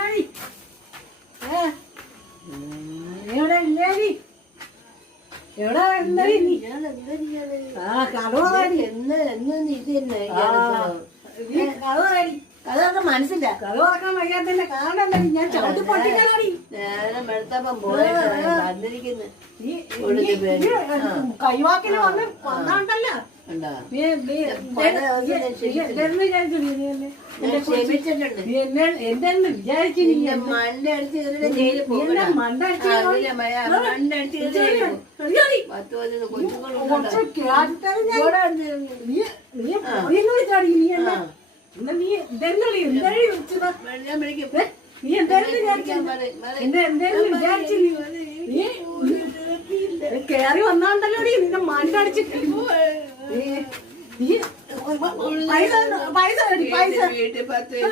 ഇല്ലാടി എവിടെ ഇല്ലാടി എവിടെ വരുന്നടി നീ അതൊക്കെ മനസ്സില്ല. കഥ തുറക്കാൻ വയ്യാത്തന്നെ കാണണ്ടടി ഞാൻ ചവിട്ടി പൊട്ടിക്കലടി നേരം വെളുത്തപ്പം പോയിട്ട് വന്നിരിക്കുന്നു. കൈവാക്കിന് വന്നാണ്ടല്ലോ എന്തെന്ന് വിചാരിച്ചു മണ്ണടിച്ച് ജയിലിൽ പോകും. നീ എന്തെങ്കിലും വിചാരിച്ചു കേറി വന്നാണ്ടല്ലോടി നിന്റെ മണ്ടടിച്ചിട്ട് പൈസ പൈസ വീട്ടിൽ 10